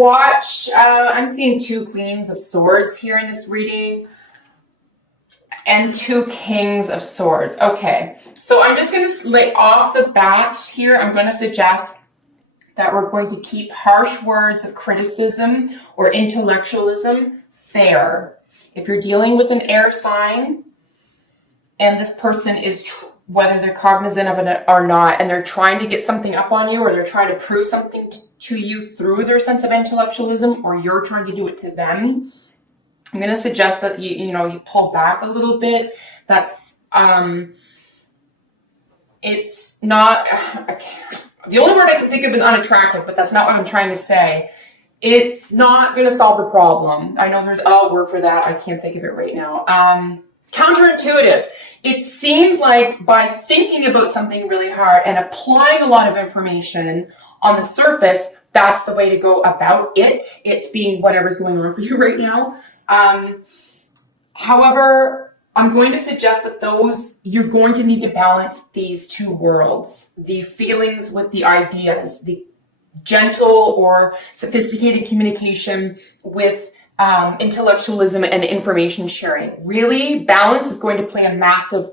watch, I'm seeing 2 Queens of Swords here in this reading and 2 Kings of Swords. Okay, so I'm just going to lay off the bat here. I'm going to suggest that we're going to keep harsh words of criticism or intellectualism fair. If you're dealing with an air sign and this person is, whether they're cognizant of it or not, and they're trying to get something up on you, or they're trying to prove something to you through their sense of intellectualism, or you're trying to do it to them, I'm going to suggest that you pull back a little bit. That's it's not, the only word I can think of is unattractive, but that's not what I'm trying to say. It's not going to solve the problem. I know there's a word for that. I can't think of it right now. Counterintuitive. It seems like by thinking about something really hard and applying a lot of information on the surface, that's the way to go about it being whatever's going on for you right now. However, I'm going to suggest that you're going to need to balance these 2 worlds, the feelings with the ideas, the gentle or sophisticated communication with intellectualism and information sharing. Really, balance is going to play a massive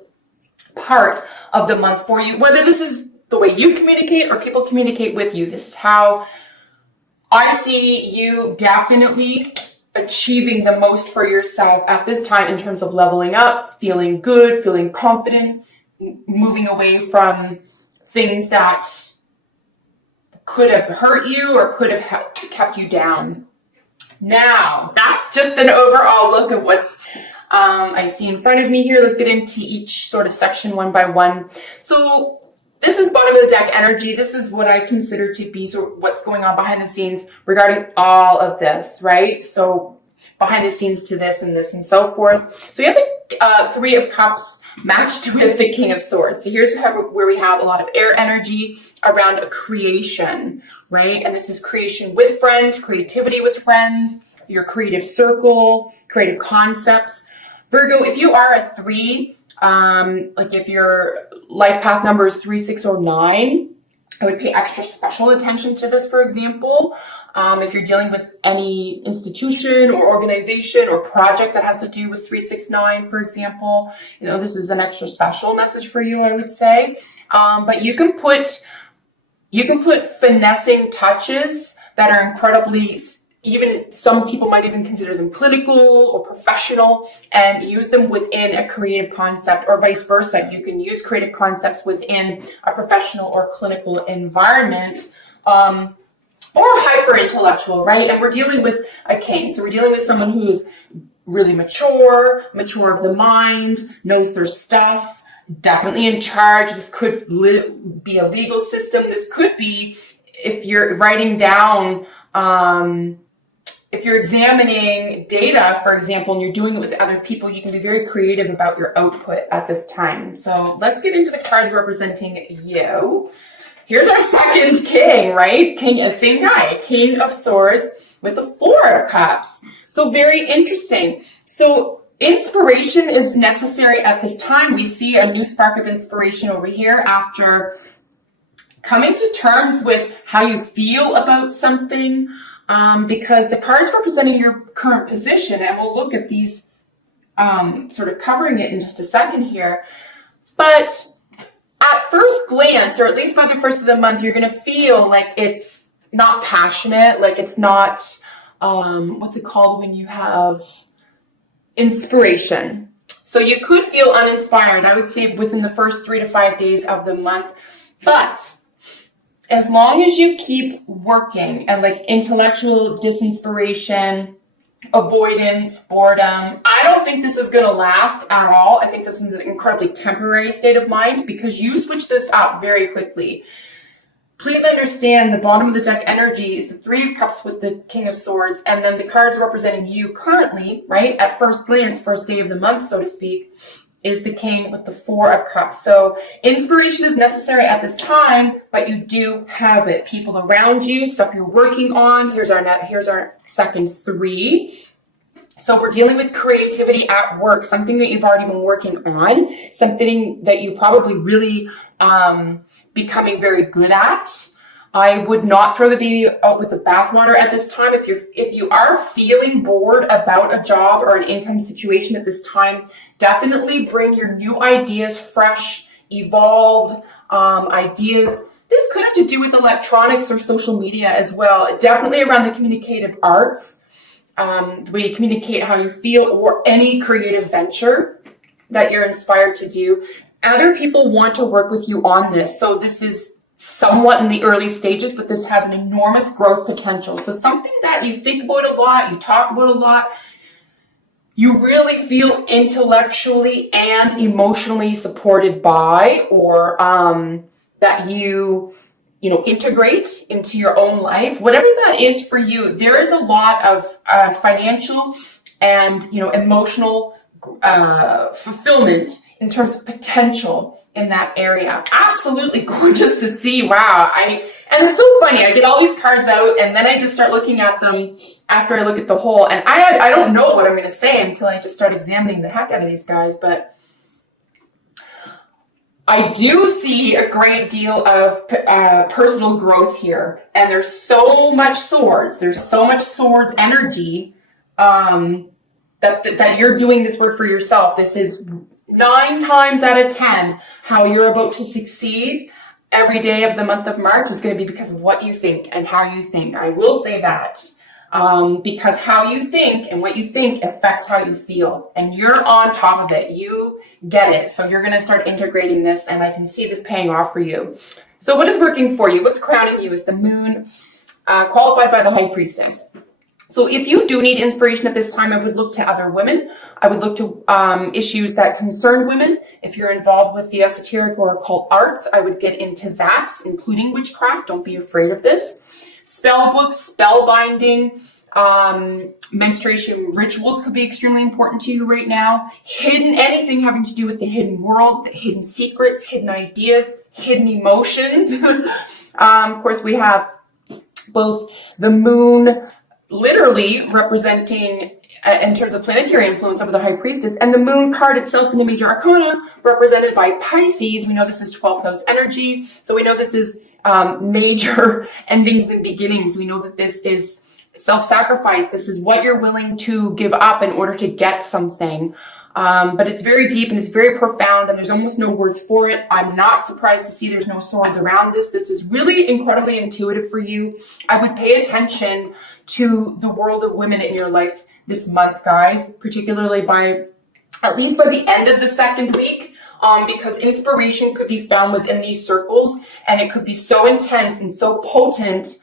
part of the month for you, whether this is the way you communicate or people communicate with you. This is how I see you definitely achieving the most for yourself at this time in terms of leveling up, feeling good, feeling confident, moving away from things that could have hurt you or could have kept you down. Now, that's just an overall look at what's I see in front of me here. Let's get into each sort of section one by one. So this is bottom of the deck energy. This is what I consider to be sort of what's going on behind the scenes regarding all of this, right? So behind the scenes to this and so forth. So you have the 3 of Cups matched with the King of Swords. So here's where we have a lot of air energy around a creation, right? And this is creation with friends, creativity with friends, your creative circle, creative concepts. Virgo, if you are a 3, like if your life path number is 3, 6, or 9, I would pay extra special attention to this, for example. If you're dealing with any institution or organization or project that has to do with 3, 6, 9, for example, this is an extra special message for you, I would say. But you can put finessing touches that are incredibly, even some people might even consider them clinical or professional, and use them within a creative concept, or vice versa. You can use creative concepts within a professional or clinical environment, or hyper-intellectual, right? And we're dealing with a king, so we're dealing with someone who's really mature of the mind, knows their stuff, definitely in charge. This could be a legal system. This could be, if you're writing down, if you're examining data, for example, and you're doing it with other people, you can be very creative about your output at this time. So let's get into the cards representing you. Here's our second king, right? King, same guy, King of Swords with a 4 of Cups. So very interesting. So inspiration is necessary at this time. We see a new spark of inspiration over here after coming to terms with how you feel about something, because the cards representing your current position, and we'll look at these sort of covering it in just a second here, but at first glance, or at least by the first of the month, you're going to feel like it's not passionate, like it's not, what's it called when you have inspiration. So you could feel uninspired, I would say, within the first 3 to 5 days of the month. But as long as you keep working and like intellectual disinspiration, avoidance, boredom, I don't think this is going to last at all. I think this is an incredibly temporary state of mind because you switch this up very quickly. Please understand the bottom of the deck energy is the 3 of Cups with the King of Swords, and then the cards representing you currently, right, at first glance, first day of the month, so to speak, is the King with the 4 of Cups. So inspiration is necessary at this time, but you do have it. People around you, stuff you're working on. Here's our second 3. So we're dealing with creativity at work, something that you've already been working on, something that you probably really becoming very good at. I would not throw the baby out with the bathwater at this time. If you are feeling bored about a job or an income situation at this time, definitely bring your new ideas, fresh, evolved ideas. This could have to do with electronics or social media as well. Definitely around the communicative arts, the way you communicate how you feel, or any creative venture that you're inspired to do. Other people want to work with you on this. So this is somewhat in the early stages, but this has an enormous growth potential. So something that you think about a lot, you talk about a lot, you really feel intellectually and emotionally supported by, or that you integrate into your own life, whatever that is for you. There is a lot of financial and emotional fulfillment in terms of potential in that area. Absolutely gorgeous to see. Wow. And it's so funny. I get all these cards out and then I just start looking at them after I look at the whole, and I don't know what I'm going to say until I just start examining the heck out of these guys. But I do see a great deal of personal growth here, and there's so much swords. There's so much swords energy that you're doing this work for yourself. This is 9 times out of 10 how you're about to succeed every day of the month of March is going to be because of what you think and how you think. I will say that. Because how you think and what you think affects how you feel, and you're on top of it. You get it. So you're going to start integrating this, and I can see this paying off for you. So what is working for you? What's crowning you is the moon, qualified by the high priestess. So if you do need inspiration at this time, I would look to other women. I would look to issues that concern women. If you're involved with the esoteric or occult arts, I would get into that, including witchcraft. Don't be afraid of this. Spell books, spell binding, menstruation rituals could be extremely important to you right now. Anything having to do with the hidden world, the hidden secrets, hidden ideas, hidden emotions. Of course, we have both the moon literally representing, in terms of planetary influence, over the high priestess, and the moon card itself in the major arcana represented by Pisces. We know this is 12th house energy. So we know this is major endings and beginnings. We know that this is self-sacrifice. This is what you're willing to give up in order to get something. But it's very deep and it's very profound, and there's almost no words for it. I'm not surprised to see there's no swords around this. This is really incredibly intuitive for you. I would pay attention to the world of women in your life this month, guys, particularly at least by the end of the second week. Because inspiration could be found within these circles, and it could be so intense and so potent.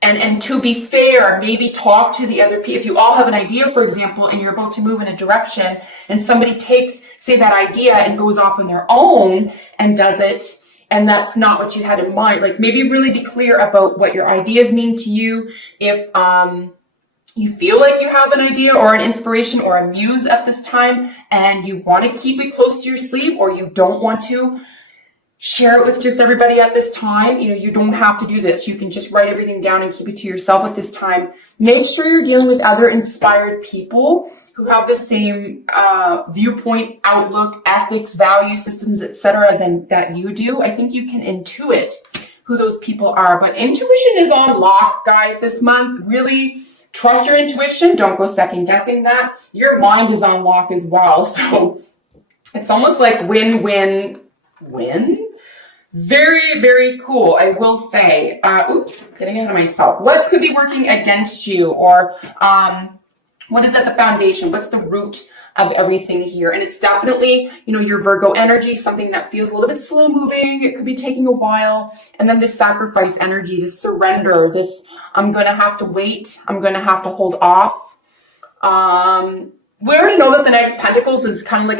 And to be fair, maybe talk to the other people. If you all have an idea, for example, and you're about to move in a direction, and somebody takes, say, that idea and goes off on their own and does it, and that's not what you had in mind, like maybe really be clear about what your ideas mean to you. If you feel like you have an idea or an inspiration or a muse at this time, and you want to keep it close to your sleeve, or you don't want to share it with just everybody at this time, you don't have to do this. You can just write everything down and keep it to yourself at this time. Make sure you're dealing with other inspired people who have the same viewpoint, outlook, ethics, value systems, etc. than that you do. I think you can intuit who those people are. But intuition is on lock, guys, this month. Really trust your intuition. Don't go second guessing that. Your mind is on lock as well. So it's almost like win-win-win. Very, very cool, I will say. Oops, getting ahead of myself. What could be working against you? Or what is at the foundation? What's the root of everything here? And it's definitely, your Virgo energy, something that feels a little bit slow moving. It could be taking a while. And then this sacrifice energy, this surrender, this I'm going to have to wait. I'm going to have to hold off. We already know that the Knight of Pentacles is kind of like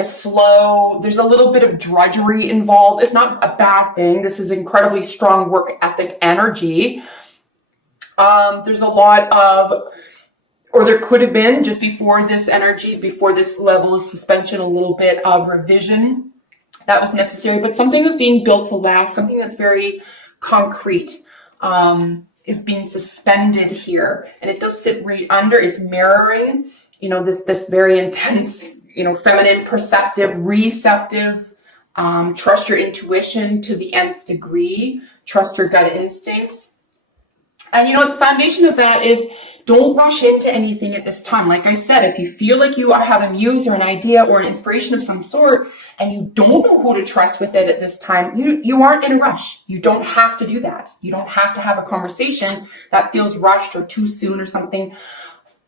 there's a little bit of drudgery involved. It's not a bad thing. This is incredibly strong work ethic energy. There's a lot of, or there could have been just before this energy, before this level of suspension, a little bit of revision that was necessary, but something is being built to last, something that's very concrete, is being suspended here. And it does sit right under, it's mirroring, this very intense, feminine, perceptive, receptive Trust your intuition to the nth degree. Trust your gut instincts. And you know what, the foundation of that is don't rush into anything at this time. Like I said, if you feel like you have a muse or an idea or an inspiration of some sort and you don't know who to trust with it at this time, you aren't in a rush. You don't have to do that. You don't have to have a conversation that feels rushed or too soon or something.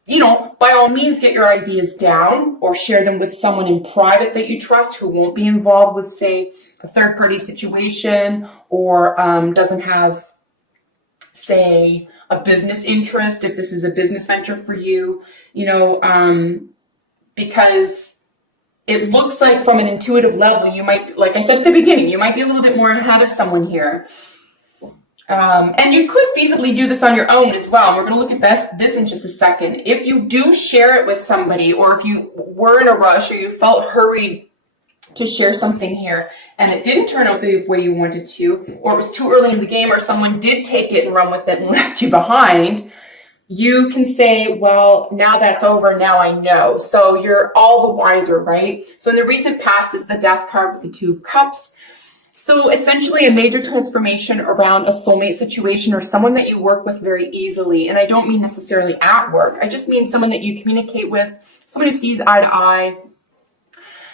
You know, by all means, get your ideas down or share them with someone in private that you trust who won't be involved with, say, a third-party situation or doesn't have, say, a business interest, if this is a business venture for you, you know, because it looks like from an intuitive level, you might, like I said at the beginning, you might be a little bit more ahead of someone here. And you could feasibly do this on your own as well. We're going to look at this in just a second. If you do share it with somebody, or if you were in a rush or you felt hurried to share something here and it didn't turn out the way you wanted to, or it was too early in the game, or someone did take it and run with it and left you behind, you can say, well, now that's over, now I know. So you're all the wiser, right? So in the recent past is the Death card with the Two of Cups. So essentially a major transformation around a soulmate situation or someone that you work with very easily. And I don't mean necessarily at work. I just mean someone that you communicate with, someone who sees eye to eye.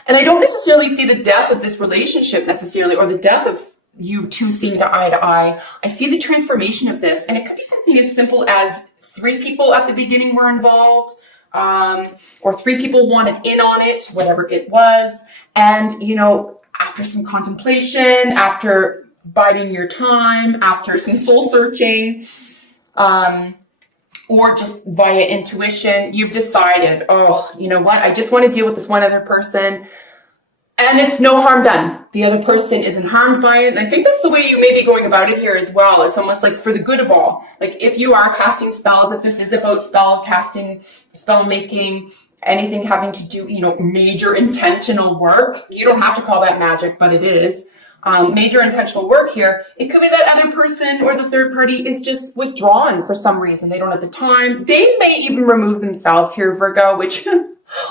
And I don't necessarily see the death of this relationship necessarily, or the death of you two seeing eye to eye. I see the transformation of this, and it could be something as simple as 3 people at the beginning were involved, or 3 people wanted in on it, whatever it was. And, you know, after some contemplation, after biding your time, after some soul searching, or just via intuition, you've decided, oh, you know what, I just want to deal with this one other person, and it's no harm done. The other person isn't harmed by it, and I think that's the way you may be going about it here as well. It's almost like for the good of all. Like if you are casting spells, if this is about spell casting, spell making, anything having to do, you know, major intentional work, you don't have to call that magic, but it is. Major intentional work here, it could be that other person or the third party is just withdrawn for some reason. They don't have the time. They may even remove themselves here, Virgo, which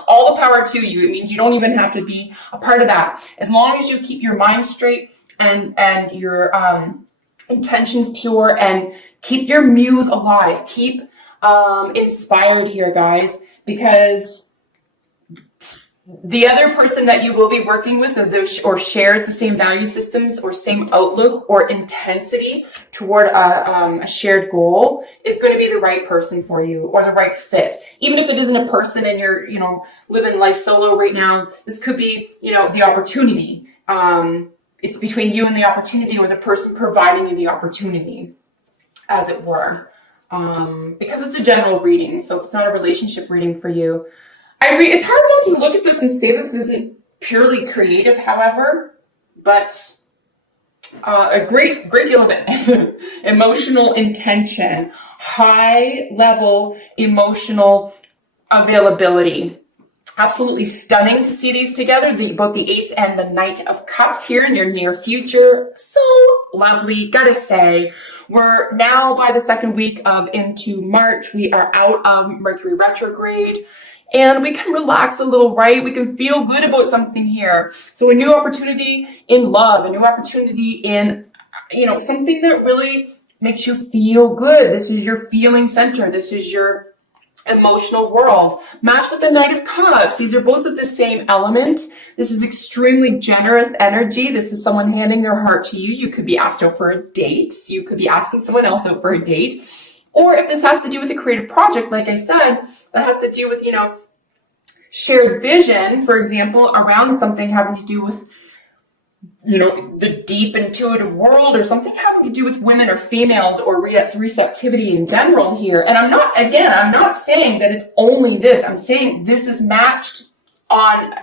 all the power to you. It means you don't even have to be a part of that. As long as you keep your mind straight and your intentions pure and keep your muse alive. Keep inspired here, guys, because the other person that you will be working with or shares the same value systems or same outlook or intensity toward a shared goal is going to be the right person for you or the right fit. Even if it isn't a person and you're, you know, living life solo right now, this could be, you know, the opportunity. It's between you and the opportunity, or the person providing you the opportunity, as it were. Because it's a general reading, so if it's not a relationship reading for you, it's hard not to look at this and say this isn't purely creative, however, but a great deal of emotional intention, high level emotional availability. Absolutely stunning to see these together, both the Ace and the Knight of Cups here in your near future. So lovely, gotta say. We're now by the second week into March. We are out of Mercury retrograde. And we can relax a little, right? We can feel good about something here. So a new opportunity in love, a new opportunity in, you know, something that really makes you feel good. This is your feeling center. This is your emotional world. Matched with the Knight of Cups. These are both of the same element. This is extremely generous energy. This is someone handing their heart to you. You could be asked out for a date. So you could be asking someone else out for a date. Or if this has to do with a creative project, like I said, that has to do with, you know, shared vision, for example, around something having to do with, you know, the deep intuitive world, or something having to do with women or females or receptivity in general here. And I'm not saying that it's only this. I'm saying this is matched on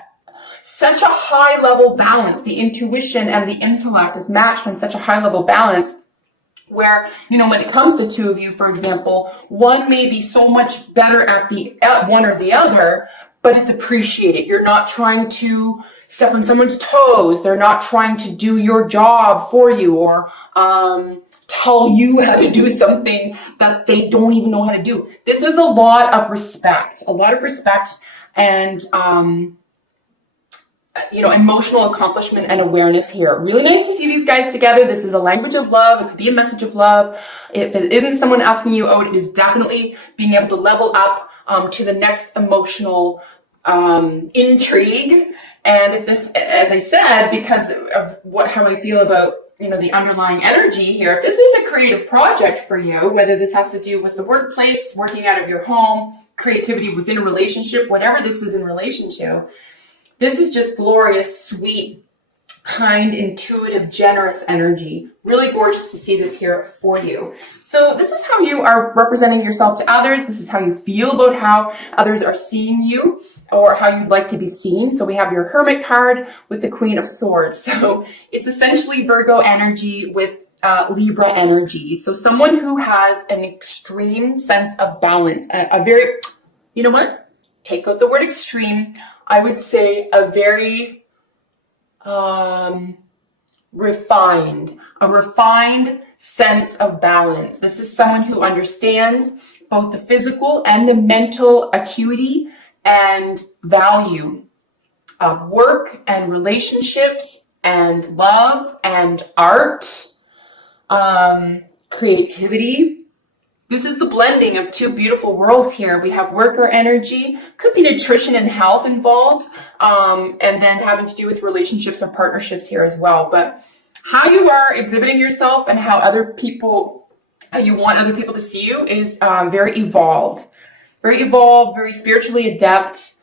such a high level balance. The intuition and the intellect is matched on such a high level balance where, you know, when it comes to two of you, for example, one may be so much better at one or the other, but it's appreciated. You're not trying to step on someone's toes. They're not trying to do your job for you or tell you how to do something that they don't even know how to do. This is a lot of respect, and emotional accomplishment and awareness here. Really nice to see these guys together. This is a language of love. It could be a message of love. If it isn't someone asking you out, it is definitely being able to level up to the next emotional intrigue. And if this, as I said, because of how I feel about the underlying energy here, if this is a creative project for you, whether this has to do with the workplace, working out of your home, creativity within a relationship, whatever this is in relation to, this is just glorious, sweet, kind, intuitive, generous energy. Really gorgeous to see this here for you. So this is how you are representing yourself to others. This is how you feel about how others are seeing you, or how you'd like to be seen. So we have your Hermit card with the Queen of Swords. So it's essentially Virgo energy with Libra energy. So someone who has an extreme sense of balance, a very, you know what? Take out the word extreme. I would say a very refined sense of balance. This is someone who understands both the physical and the mental acuity and value of work and relationships and love and art, creativity. This is the blending of two beautiful worlds here. We have worker energy, could be nutrition and health involved, and then having to do with relationships or partnerships here as well. But how you are exhibiting yourself and how you want other people to see you is very evolved, very spiritually adept,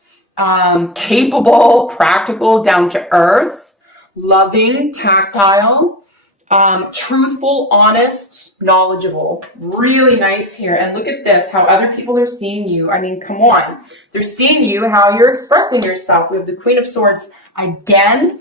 capable, practical, down to earth, loving, tactile, truthful, honest, knowledgeable. Really nice here. And look at this, how other people are seeing you. I mean, come on. They're seeing you, how you're expressing yourself. We have the Queen of Swords again,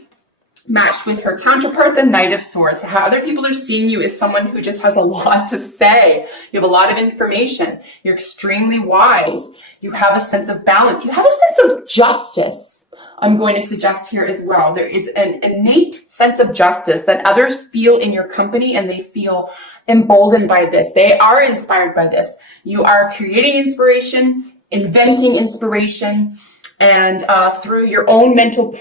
matched with her counterpart, the Knight of Swords. How other people are seeing you is someone who just has a lot to say. You have a lot of information. You're extremely wise. You have a sense of balance. You have a sense of justice. I'm going to suggest here as well. There is an innate sense of justice that others feel in your company, and they feel emboldened by this. They are inspired by this. You are creating inspiration, inventing inspiration, and through your own mental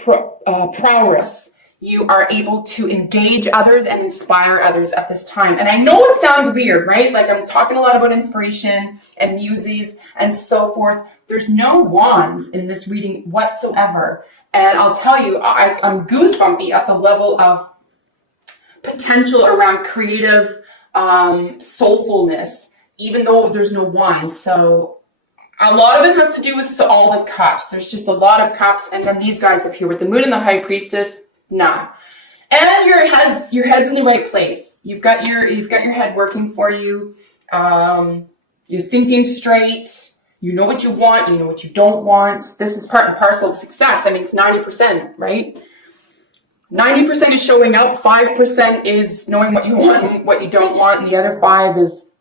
prowess, you are able to engage others and inspire others at this time. And I know it sounds weird, right? Like I'm talking a lot about inspiration and muses and so forth. There's no wands in this reading whatsoever. And I'll tell you, I'm goosebumpy at the level of potential around creative soulfulness, even though there's no wands. So a lot of it has to do with all the cups. There's just a lot of cups. And then these guys up here with the Moon and the High Priestess. Nah. And your head's in the right place. You've got your head working for you. You're thinking straight. You know what you want. You know what you don't want. This is part and parcel of success. I mean, it's 90%, right? 90% is showing up. 5% is knowing what you want and what you don't want. And the other 5 is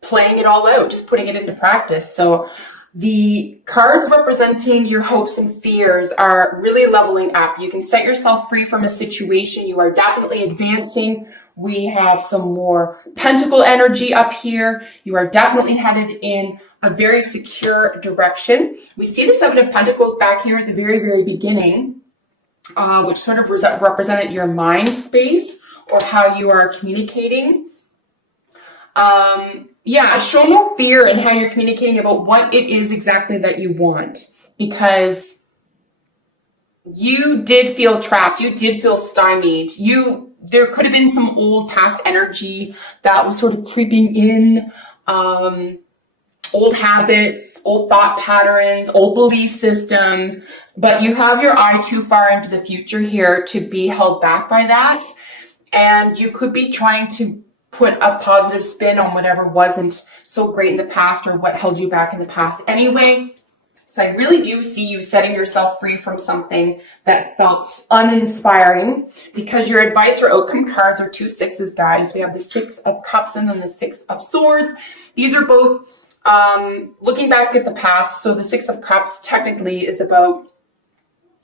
playing it all out, just putting it into practice. So the cards representing your hopes and fears are really leveling up. You can set yourself free from a situation. You are definitely advancing. We have some more pentacle energy up here. You are definitely headed in a very secure direction. We see the 7 of Pentacles back here at the very, very beginning, which sort of represented your mind space or how you are communicating. Yeah, show no fear in how you're communicating about what it is exactly that you want, because you did feel trapped. You did feel stymied. There could have been some old past energy that was sort of creeping in, old habits, old thought patterns, old belief systems, but you have your eye too far into the future here to be held back by that. And you could be trying to put a positive spin on whatever wasn't so great in the past or what held you back in the past anyway. So I really do see you setting yourself free from something that felt uninspiring, because your advice or outcome cards are 2 6s, guys. We have the 6 of Cups and then the 6 of Swords. These are both looking back at the past. So the 6 of Cups technically is about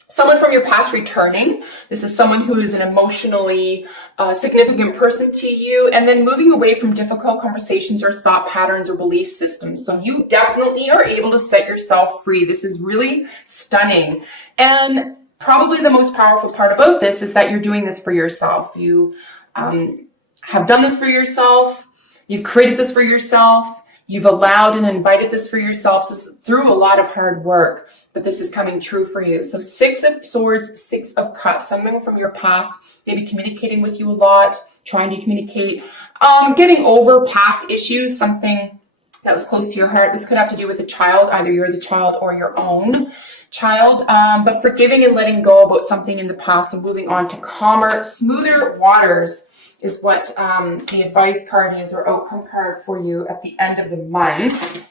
someone from your past returning. This is someone who is an emotionally significant person to you, and then moving away from difficult conversations or thought patterns or belief systems. So you definitely are able to set yourself free. This is really stunning. And probably the most powerful part about this is that you're doing this for yourself. You have done this for yourself. You've created this for yourself. You've allowed and invited this for yourself. So through a lot of hard work, that this is coming true for you. So 6 of Swords, 6 of Cups, something from your past, maybe communicating with you a lot, trying to communicate, getting over past issues, something that was close to your heart. This could have to do with a child, either you're the child or your own child, but forgiving and letting go about something in the past and moving on to calmer, smoother waters is what the advice card is, or outcome card for you at the end of the month.